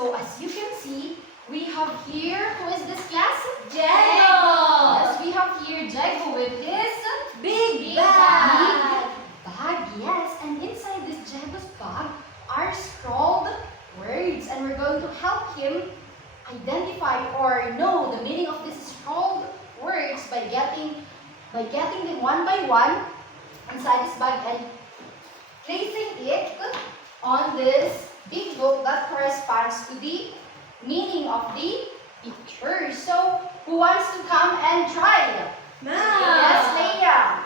so as you can see, we have here, who is this class? Jago! Yes, we have here Jago with his Big bag! bag, yes. And inside this Jago's bag are scrawled words. And we're going to help him identify or know the meaning of these scrawled words by getting them one by one inside this bag and placing it on this big book that corresponds to the meaning of the picture. So, who wants to come and try? Mom! Yes, Leia.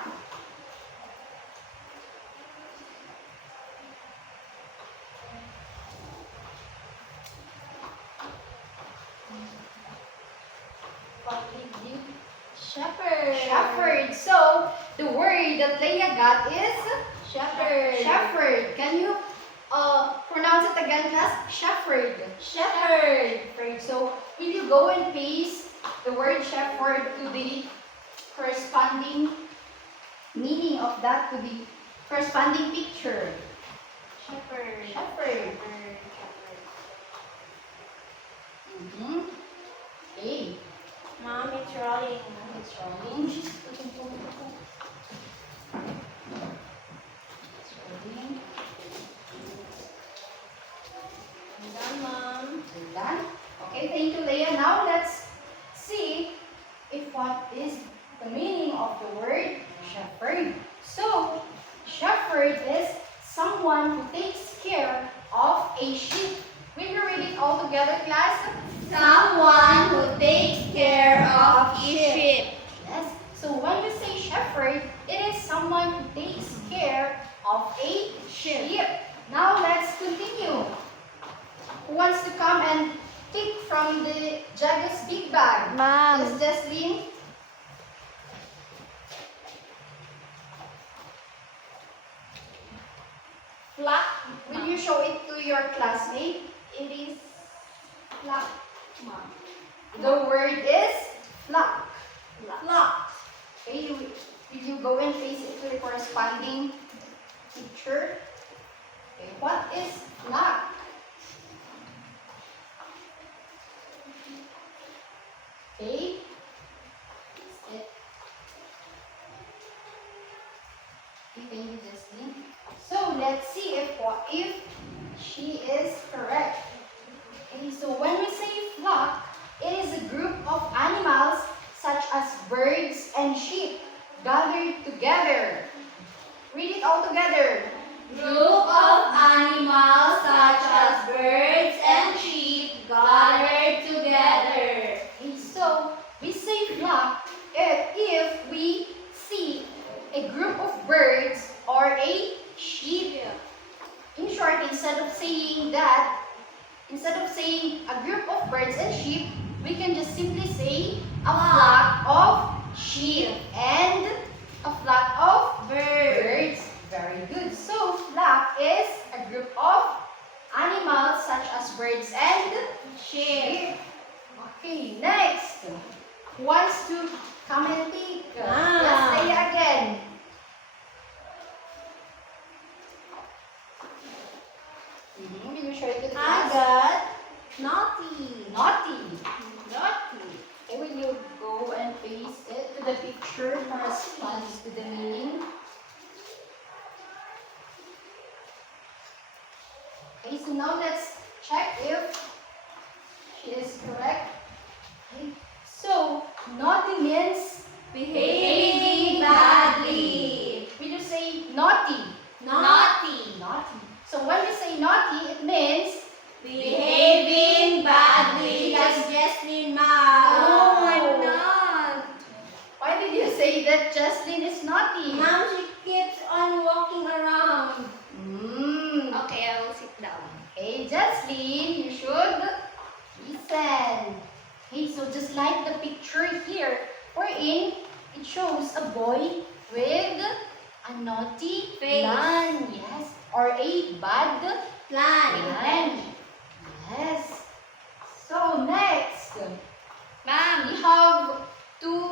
What did you? Shepherd! Shepherd. So, the word that Leia got is Shepherd! shepherd. Can you pronounce it again, class? Shepherd. Shepherd! Shepherd. So, will you go and paste the word shepherd to the corresponding meaning of that, to the corresponding picture? Shepherd! Shepherd. Mm-hmm. Okay. Mom, it's rolling. It's rolling. It's rolling. Done, Mom. We're done. Okay, thank you, Leia. Now let's see if what is the meaning of the word shepherd. So, shepherd is someone who takes care of a sheep. Will you read it all together, class? Someone who takes care of sheep. Yes. So when we say shepherd, it is someone who takes care of a sheep. Now let's continue. Who wants to come and pick from the Jago's big bag? Mom. Yes, Jesslyn. Flock. Will you show it to your classmate? It is flock, Mom. The word is flock. Flock. Okay, will you go and face it to the corresponding picture? Okay, what is flock? Okay. Sit. Okay, thank you, Justine. So let's see if she is correct. Okay, so when we say flock, it is a group of animals such as birds and sheep gathered together. Read it all together. Group of animals such as birds and sheep gathered together. Okay, so we say flock if we see a group of birds or a sheep. In short, instead of saying a group of birds and sheep, we can just simply say a flock of sheep and a flock of birds. Very good. So, flock is a group of animals such as birds and sheep. Okay, next. Who wants to come and pick? Let's say again. Will you show it to the I class? got naughty. Naughty. Naughty. Okay, will you go and paste it to the picture corresponds to the meaning? Okay, so now let's check if she is correct. Okay, so naughty means Behaving badly. will you say naughty? Naughty. Naughty. So when we say naughty, it means Behaving badly like Jesslyn, Mom. No, I'm not. why did you say that Jesslyn is naughty? Mom, she keeps on walking around. Okay. I will sit down. Hey, Jesslyn, you should listen. Okay, so just like the picture here, wherein it shows a boy with a naughty Face. plan, yes, or a bad Plan. plan. Yes. So next, Mom. we have two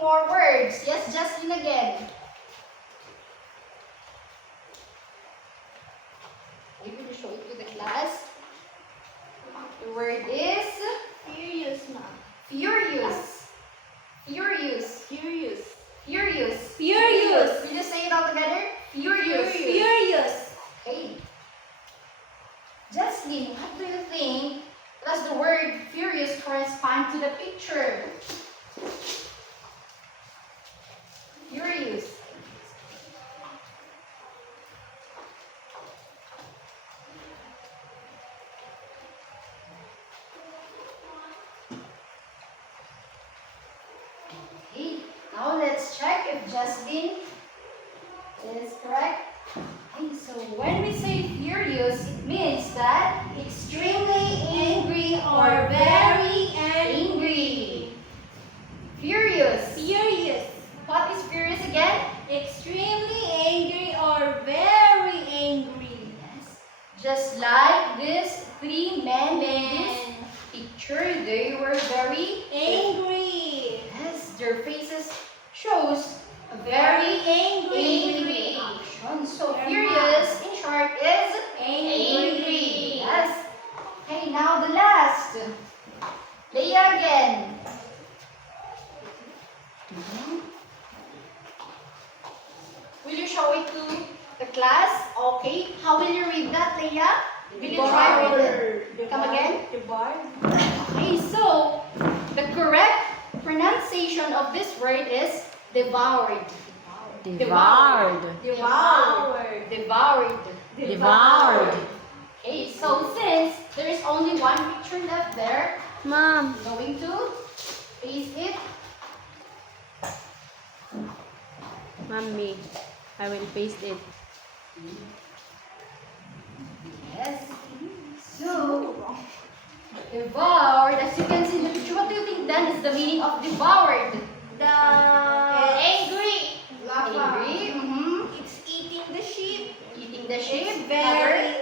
more words. Yes, Jesslyn again. Okay, will you show it to the class? word is Furious, ma'am. furious. Furious. Furious. Furious. Furious. We just say it all together. Furious. Furious. Okay. Jocelyn, what do you think does the word furious correspond to the picture? Furious. Okay, now let's check if Jocelyn is correct. Okay, so when we say furious, it means that extremely angry or very angry. Furious. Furious. What is furious again? Extremely angry or very angry. Yes. Just like these three men in this picture, they were very Angry. Yes, their faces shows a Very very angry. action. So Very furious in short is Angry. Yes. Okay, now the last. Leia again. Will you show it to the class? Okay. How will you read that, Leia? Will you try read it? Come again? The bar. Okay, so the correct pronunciation of this word is devoured. Devoured. Devoured. Devoured. Devoured. Okay, so since there is only one picture left there, Mom. I'm going to paste it. Mommy. I will paste it. Yes. So, devoured. As you can see in the picture, what do you think then is the meaning of devoured? The Angry. Lava. Angry. Mm-hmm. It's eating the sheep. Eating the sheep. It's very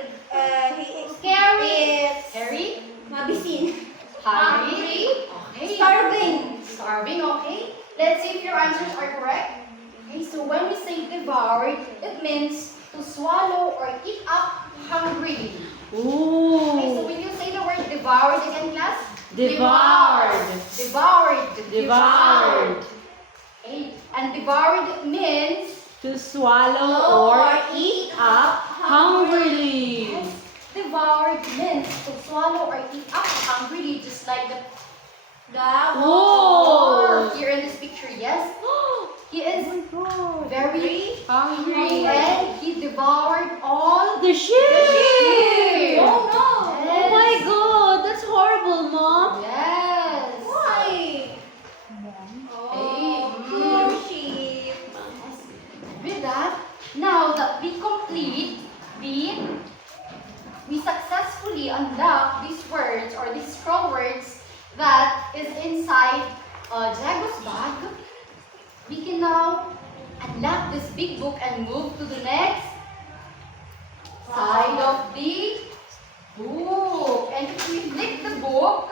Scary. It's Scary. mabisin. Hungry. Okay. Starving. Starving, okay. Let's see if your answers are correct. Okay, so when we say devoured, it means to swallow or eat up hungrily. Okay, so Ooh. will you say the word devoured again, class? Devoured. Devoured. Devoured. Okay, and devoured means To swallow or eat up hungrily. yes, devoured means to swallow or eat up hungrily, just like the Whoa. here in this picture. Yes, he is very Hungry. and he devoured all The sheep. Oh no. Oh my god, that's horrible, Mom. Yes. Why? Hey, Poor sheep. With that, now that we complete we successfully unlock these words or these scroll words that is inside Jago's bag. We can now unlock this big book and move to the next side of the book. And if we flip the book,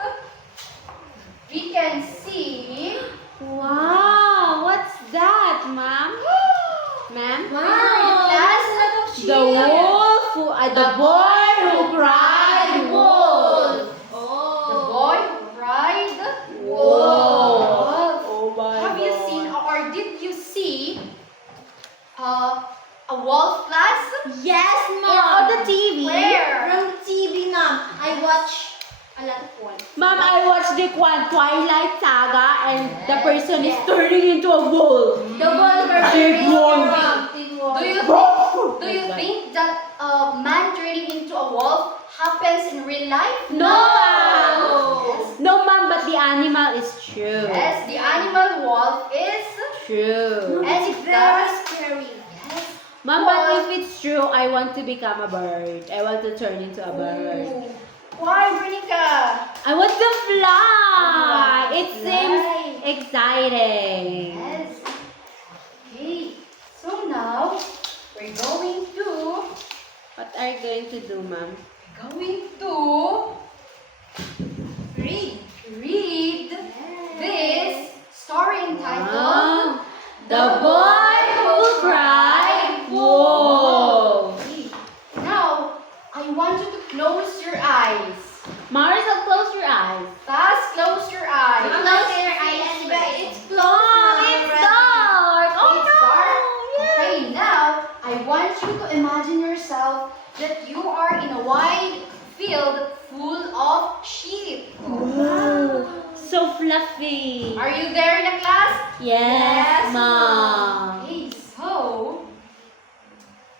we can see Wow, what's that, Mom? Ma'am? The wolf who, the boy who cried wolf. The boy who cried Wolf. wolf. Oh my Have you God. seen or did you see a wolf class? Yes, On mom. the TV. Where? From the TV, mom. I watch a lot of one. Mom, I watched the Twilight Saga and the person is Yes. turning into a wolf. The one where Big wolf. Do you think that a man turning into a wolf happens in real life? No, Mom. No, Mom, but the animal is true. Yes, the animal wolf is True. and it Very does. scary. Yes. Mom, but if it's true, I want to become a bird. I want to turn into a bird. Ooh. Why, Veronica? I want to fly. It Fly. seems exciting. Yes. Okay. So now we're going to What are you going to do, Mom? Read. read this story entitled Wow. The boy who cried wolf. Okay. Now I want you to close your eyes. Marisol, close your your eyes. Fast close your eyes. Close your eyes, guys. It's closed. Oh, now it's already. dark. Oh It's no. dark. Yeah. Okay, now I want you to imagine yourself that you are in a wide field full of sheep. Wow. So fluffy. Are you there in the class? Yes, Mom. Okay, so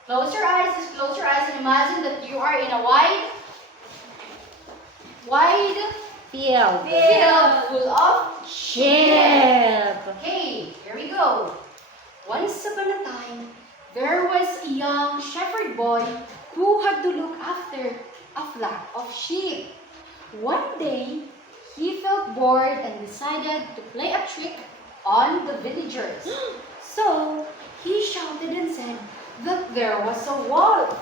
close your eyes, just close your eyes and imagine that you are in a wide Field. field full of Sheep. Okay, here we go. Once upon a time, there was a young shepherd boy who had to look after a flock of sheep. One day, he felt bored and decided to play a trick on the villagers. So, he shouted and said that there was a wolf.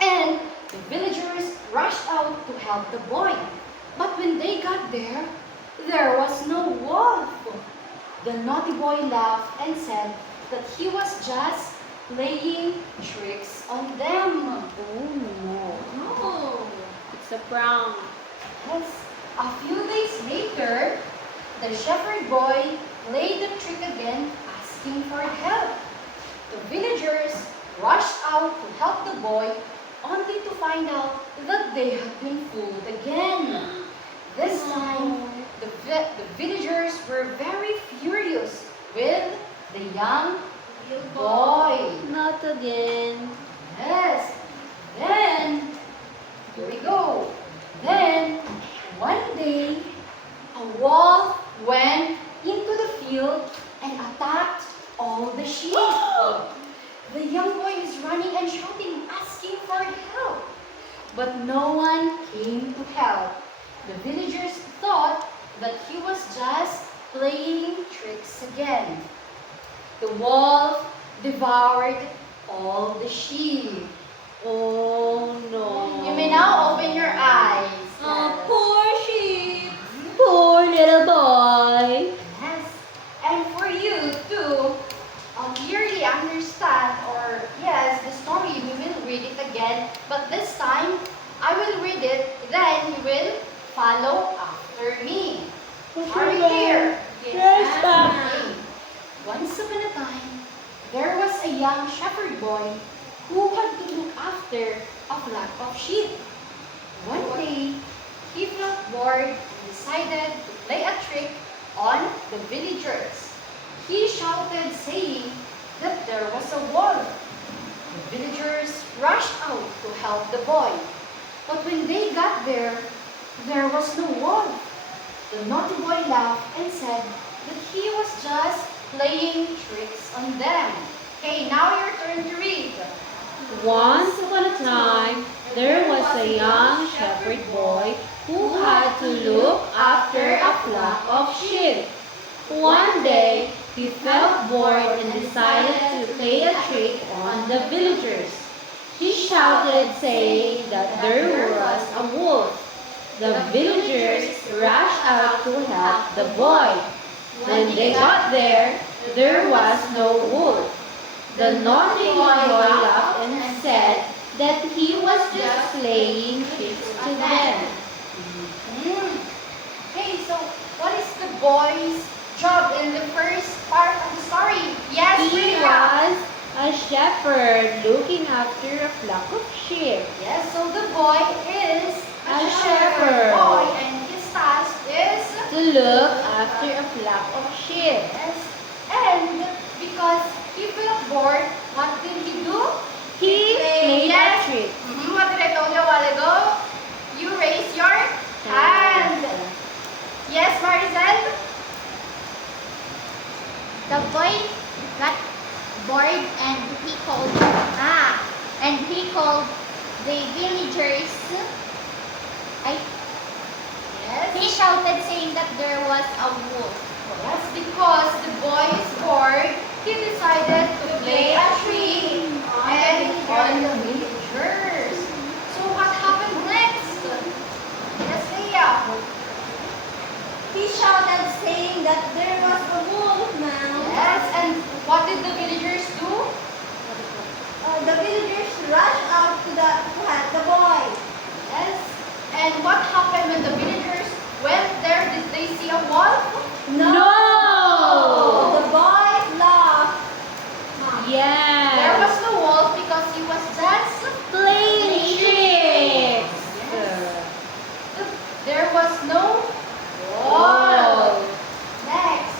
And the villagers rushed out to help the boy. But when they got there was no wolf. The naughty boy laughed and said that he was just playing tricks on them. Oh no. Oh. It's a prank. Yes. A few days later, the shepherd boy played the trick again, asking for help. The villagers rushed out to help the boy, only to find out that they had been fooled again. This time, the villagers were very furious with the young boy. Not again. Yes. Then, here we go. Then, one day, a wolf went into the field and attacked all the sheep. The young boy is running and shouting, asking for help. But no one came to help. The villagers thought that he was just playing tricks again. The wolf devoured all the sheep. Oh no. You may now open your eyes. Poor sheep. Poor little boy. Yes. And for you to clearly understand, or yes, the story, we will read it again. But this time, I will read it, then you will follow after me. Are we here? Yes, Ma'am. Okay. Once upon a time, there was a young shepherd boy who had to look after a flock of sheep. One day, he felt bored and decided to play a trick on the villagers. He shouted, saying that there was a wolf. The villagers rushed out to help the boy. But when they got there was no wolf. The naughty boy laughed and said that he was just playing tricks on them. Okay, now your turn to read. Once upon a time, there was a young shepherd boy who had to look after a flock of sheep. One day, he felt bored and decided to play a trick on the villagers. He shouted, saying that there was a wolf. The villagers rushed out to help the boy. When they got there was no wolf. The naughty boy laughed and said that he was just playing tricks to them. Okay, so what is the boy's job in the first part of the story? Yes, He Rhea. was a shepherd looking after a flock of sheep. Yes, so the boy is A shepherd. boy, and his task is To look after a flock of sheep. yes. And because he felt bored, what did he do? He played a Yes. trick. What did I told you a while ago? You raise your hand. Yes, Maricel? The boy got bored and he called the villagers. Yes. He shouted saying that there was a wolf. Yes, because the boy is bored, he decided to play a trick on the villagers. So what happened next? Yes, Leah. He shouted saying that there was a wolf now. Yes, and what did the villagers do? The villagers rushed out to help the boy. Yes. And what happened when the villagers they see a wolf? No! The boys laughed. Mom. Yes. There was no wolf because he was just playing tricks. There was no Wolf. Next,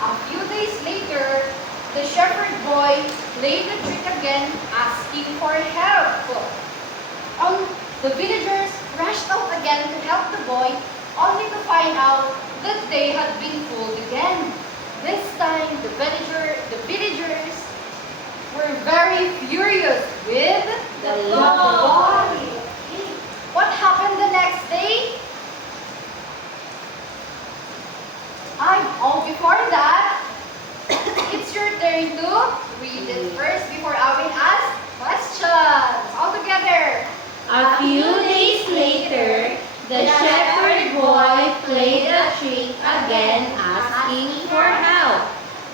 a few days later, the shepherd boy played the trick again, asking for help. The villagers rushed out again to help the boy, only to find out that they had been fooled again. This time, the villagers were very furious with The boy. What happened the next day? Before that, it's your turn to read it first before I will ask questions. All together. A few days later, the shepherd boy played a trick again, asking for help.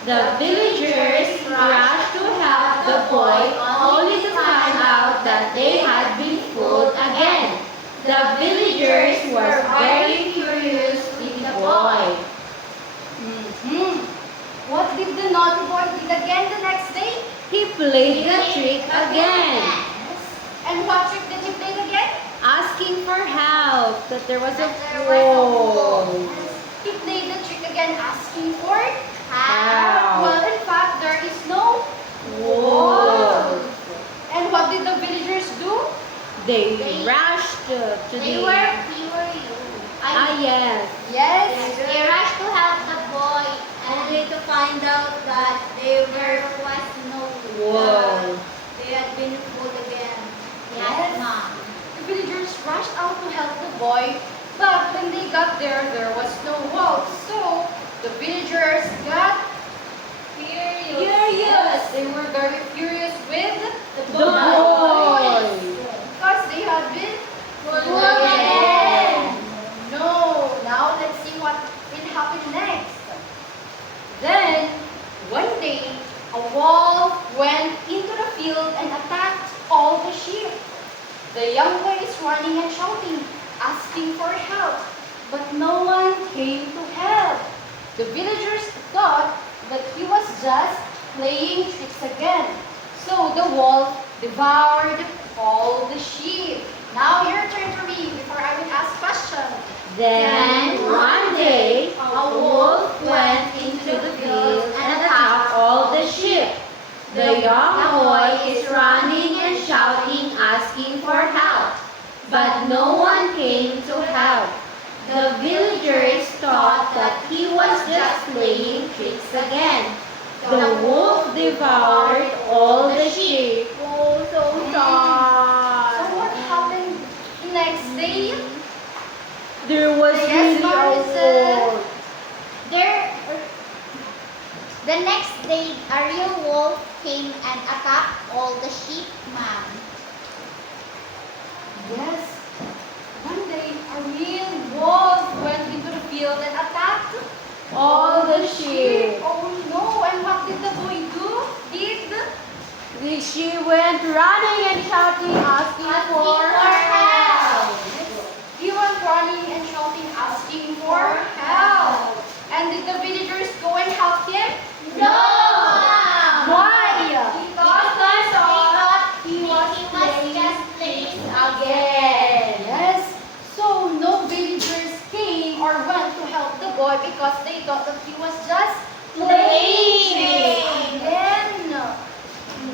The villagers rushed to help the boy, only to find out that they had been fooled again. The villagers were very furious with the boy. What did the naughty boy did again the next day? He played the trick again, And what trick did he play again? asking for help, that there was a That there was a wolf. He played the trick again, asking for Help. Well, in fact, there is no Wolf. And what did the villagers do? They They- rushed to They the... were furious. yes. Yes. They rushed to help the boy, only to find out that there was no Wolf. They had been fooled again. Yes. Mom. The villagers rushed out to help the boy, but when they got there was no wolf. So the villagers got furious. They were very furious with The boy. because they had been Fooled fooled again. No. Now let's see what will happen next. Then one day a wolf went into the field and attacked all the sheep. The young boy is running and shouting, asking for help, but no one came to help. The villagers thought that he was just playing tricks again. So the wolf devoured all the sheep. Now your turn to read before I will ask questions. Then one day, a wolf went into the field and attacked all the sheep. The young boy is running and shouting, asking for help, but no one came to help. The villagers thought that he was just playing tricks again. The wolf devoured all the sheep. Oh, so So sad. what happened the next day? There was Yes, really a Maricel. wolf. The next day, a real wolf came and attacked all the sheep, ma'am. Yes. One day, a real wolf went into the field and attacked All the sheep. Oh no! And what did the boy do? She went running and shouting, asking for help. He went running and shouting, asking for help. And did the villagers go and help him? No, ma'am. Why? Because they thought he was just playing again. Yes. So no villagers came or went to help the boy because they thought that he was just Playing. again.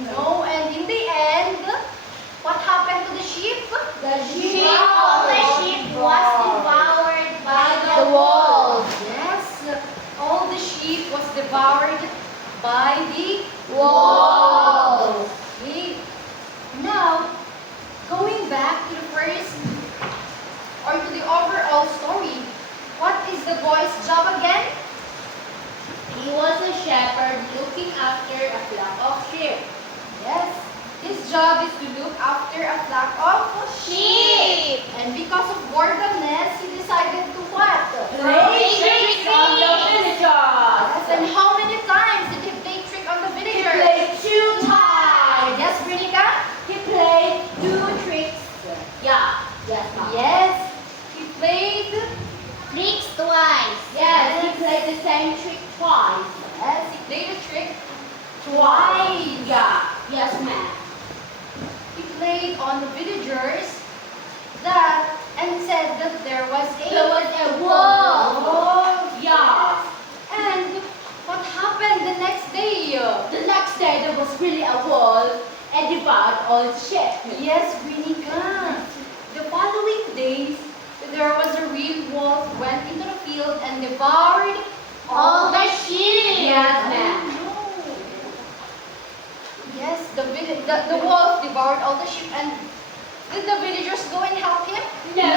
No, and in the end, what happened to the sheep? All the sheep was devoured by the The wolf. Yes, all the sheep was devoured by the Wolf. Okay. Now, going back to the first or to the overall story, what is the boy's job again? He was a shepherd looking after a flock of sheep. Yes, his job is to look after a flock of Sheep. And because of boredomness, he decided to what? Play tricks on the villagers. Yes, and how many times did he play trick on the He villagers? played 2 times. Yes, Brinica? He played 2 tricks. Yeah. Yes, ma'am. Yes, he played Tricks twice. Yes, he played the same trick twice. Yes, he played a trick Twice. Yeah. Yes, ma'am. He played on the villagers that and said that there was a wolf. wolf. Yeah. And what happened the next day? The next day there was really a wolf and devoured all the sheep. Yes, Vinica. The following days, there was a real wolf went into the field and devoured All the sheep. Yes, ma'am. No. Yes, the wolf devoured all the sheep, and did the villagers go and help him? No. No.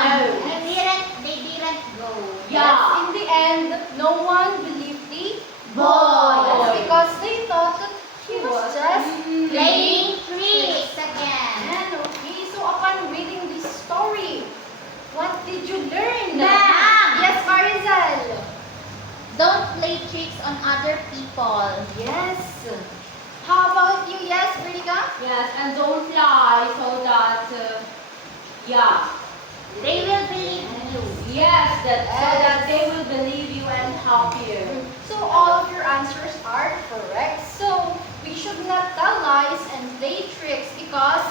No. They didn't go. Yeah. Yes, in the end, no one believed the Boy. Yes, because they thought that he was just Playing tricks again. And okay, so upon reading this story, what did you learn? Ma'am. Yes, Marizal. Don't play tricks on other people. Yes. How about you? Yes, Vernica? Yes, and don't lie so that, yeah. They will believe you. Yes, so that they will believe you and help you. So all of your answers are correct. So we should not tell lies and play tricks because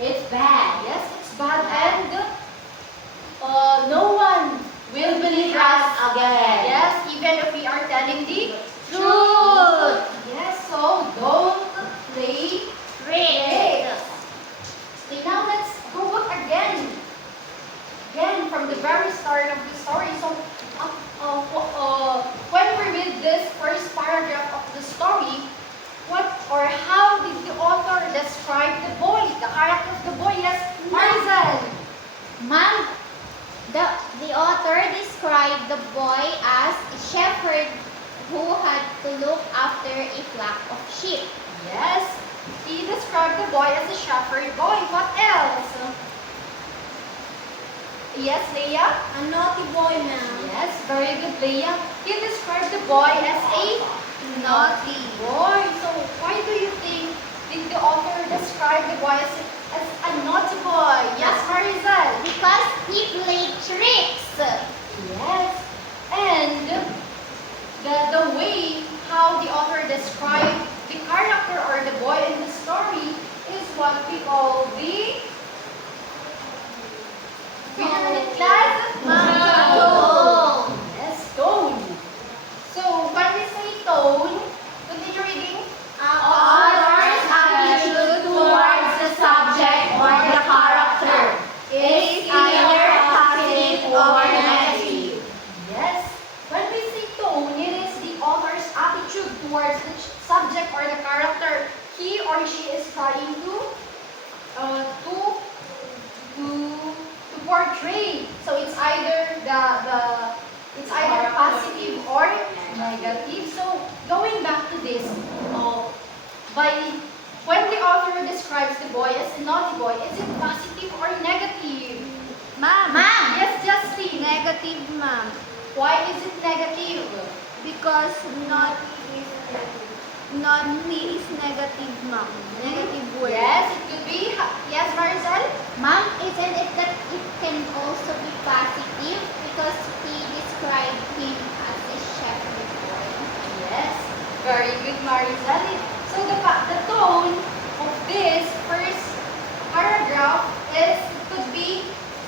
It's bad. yes, it's bad and no one will believe us again. Yes, even if we are telling the Truth. Yes, so don't play Tricks. Okay, now let's go back again. Again, from the very start of the story. So, when we read this first paragraph of the story, what or how did the author describe the boy, the character of the boy? Yes, Marizal. Ma'am, the author described the boy as a shepherd who had to look after a flock of sheep. Yes, he described the boy as a shepherd boy. What else? Yes, Leah? A naughty boy, ma'am. Yes, very good, Leah. He described the boy as a naughty boy. So, why do you think did the author describe the boy as a naughty boy? Yes, Marizal? Because he played tricks. Yes. And the way how the author described the character or the boy in the story is what we call the class Tone. Yes, tone. So when we say tone, continue reading. Author's attitude towards the subject or the character is either positive or negative. Yes. When we say tone, it is the author's attitude towards the subject or the character he or she is trying to portray. So it's either it's either positive or negative. So going back to this, when the author describes the boy as a naughty boy, is it positive or negative? Ma'am. Yes, Justly. Negative, ma'am. Why is it negative? Because naughty is negative, ma'am. Negative word. Yes, it could be. Yes, Marizal? Ma'am, isn't it that it can also be positive because he described him as a shepherd boy? Yes, very good, Marizal. So the tone of this first paragraph is could be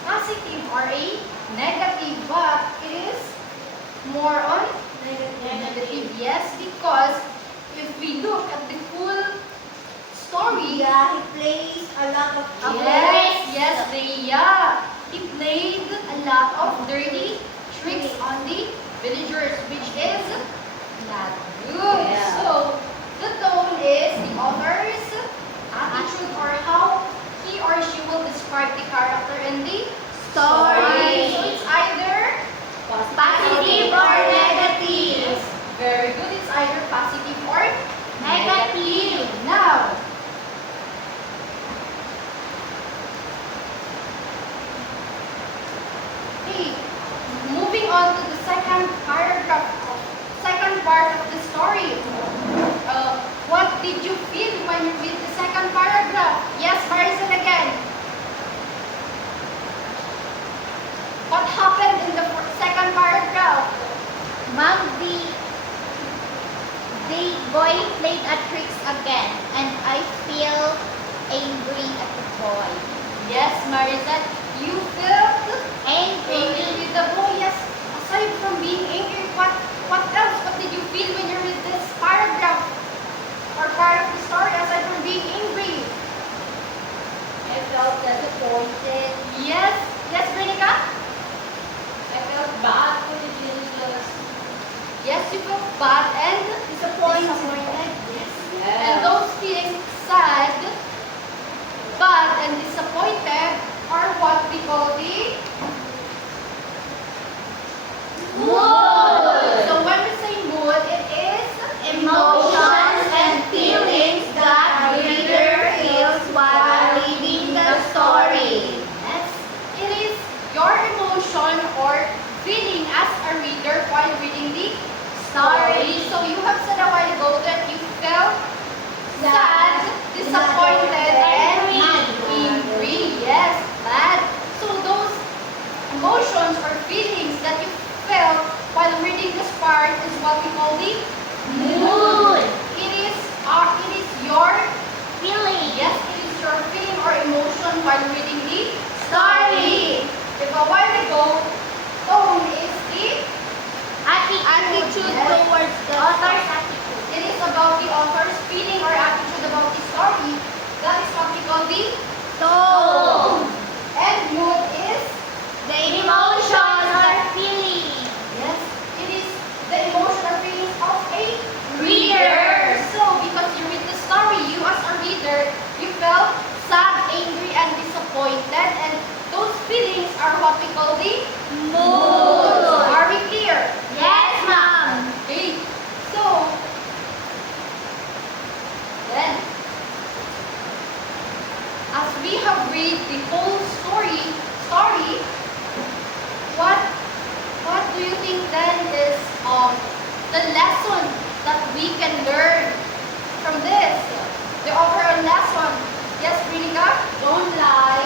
positive or a negative, but it is more on negative. Yes, because if we look at the full story, Yeah, he plays a lot of he played a lot of dirty tricks on the villagers, which is not good. Yeah. So the tone is the author's attitude or how he or she will describe the character in the story. So it's either Positive or negative. very good. It's either positive or Negative. Now, okay, moving on to the second paragraph, second part of the story. What did you feel when you read the second paragraph? Yes, Marisol again. played a tricks again, and I feel angry at the boy. Yes, Maricel, you felt Angry. angry with the boy. Yes, aside from being angry, what else? What did you feel when you read this paragraph or part of the story aside from being angry? I felt disappointed. Yes, yes, Brenica? I felt bad for the villagers. Yes, you felt bad and Disappointed. Yes. And those feelings, sad, bad, and disappointed, are what we call the Mood. So when we say mood, it is Emotions and feelings that the reader feels while reading the story. Yes, it is your emotion or feeling as a reader while reading the story. So you have said a while ago that you felt sad, disappointed, and angry. Yes, bad. So those emotions or feelings that you felt while reading this part is what we call the Mood. It is your Feeling. yes, it is your feeling or emotion while reading the story. If a while ago, tone is the Attitude Yes. towards the Author's attitude. it is about the author's feeling or attitude about the story. That is what we call the Tone. And mood is The emotions or feeling. yes, it is the emotion or feelings of a Reader. So because you read the story, you as a reader, you felt sad, angry, and disappointed, and those feelings are what we call the Mood. So are we clear? Yes, ma'am. Okay. So then, as we have read the whole story, what do you think then is the lesson that we can learn from this? The overall lesson. Yes, Brinica? Don't lie.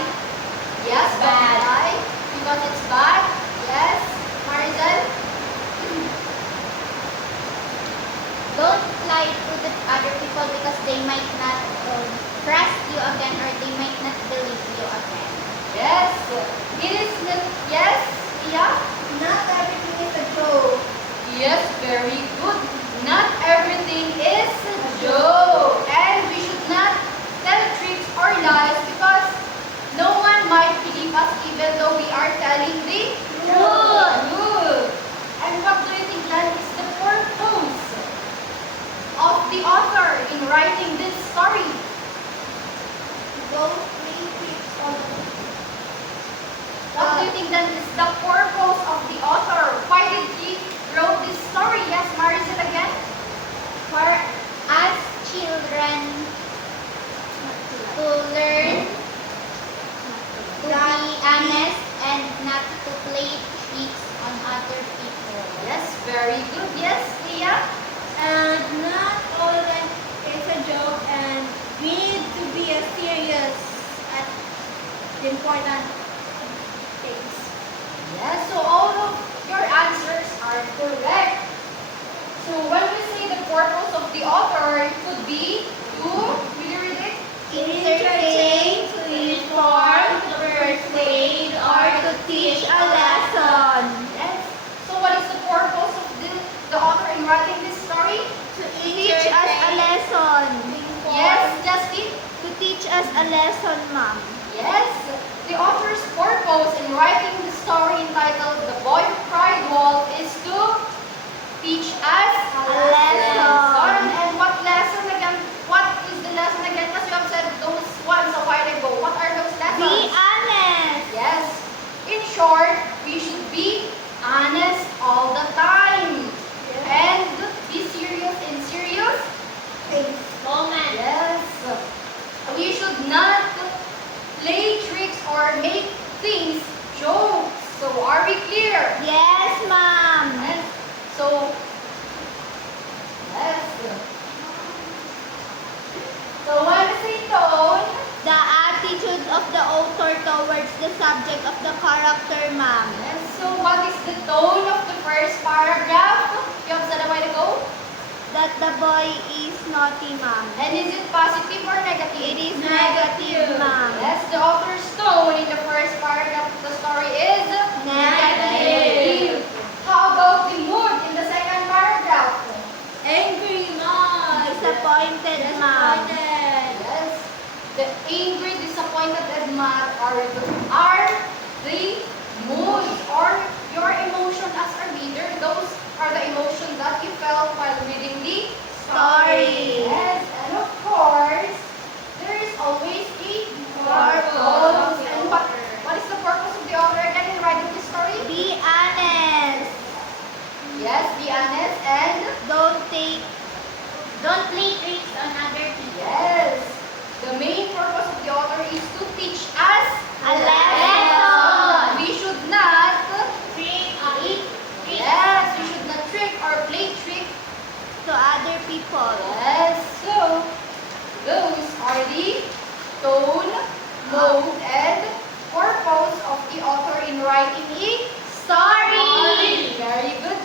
Yes, Bad. don't lie because it's bad. Yes, Maricel? Don't lie to the other people because they might not trust you again or they might not believe you again. Yes. It is not, yes, yeah? Not everything is a joke. Yes, very good. Not everything is a joke. And we should not tell tricks or lies because no one might believe us even though we are telling the truth. And what do you think then is the purpose of the author in writing this story? Don't play tricks on What do you think then is the purpose of the author? Why did he wrote this story? Yes, Maricel again? for us children to learn to be honest and not to play tricks on other people. Yes, very good. Yes, Leah? And not all that is a joke, and we need to be serious at the important things. Yes, so all of your answers are correct. So when we say the purpose of the author, it could be to, will you read it? Entertain, to inform, to persuade, or to teach a lesson. Yes. So what is the purpose of the author in writing this story? To teach us a lesson. Yes, Justin? To teach us a lesson, ma'am. Yes. The author's purpose in writing the story entitled The Boy Who Cried Wolf is to teach us A lesson. And what lesson again? What is the lesson again? Because you have said those ones a while ago. What are those lessons? Be honest. Yes. In short, we should be honest all the time. And be serious in serious. Things. Moment. Yes. We should not play tricks or make things jokes. So are we clear? Yes, ma'am. Yes. So, yes. So when we say tone, The attitude of the author towards the subject of the character, ma'am. yes. So what is the tone of the first paragraph? You have said a while ago? That the boy is naughty, ma'am. And is it positive or negative? It is negative, ma'am. Yes, the author's tone in the first paragraph of the story is Negative. How about the mood in the second paragraph? Angry, ma'am. Disappointed, ma'am. Yes, the angry, disappointed, and mad are the moods or your emotion as a reader. Those are the emotions that you felt while reading the Story. Yes, and of course, there is always a Purpose. And what is the purpose of the author again in writing this story? Be honest. Yes, be honest and Don't play tricks on other people. yes. The main purpose of the author is to teach us A lesson. We should not Trick or eat yes, we should not trick or play trick. to other people. Yes, so those are the tone, mode, and purpose of the author in writing a Story. Very good.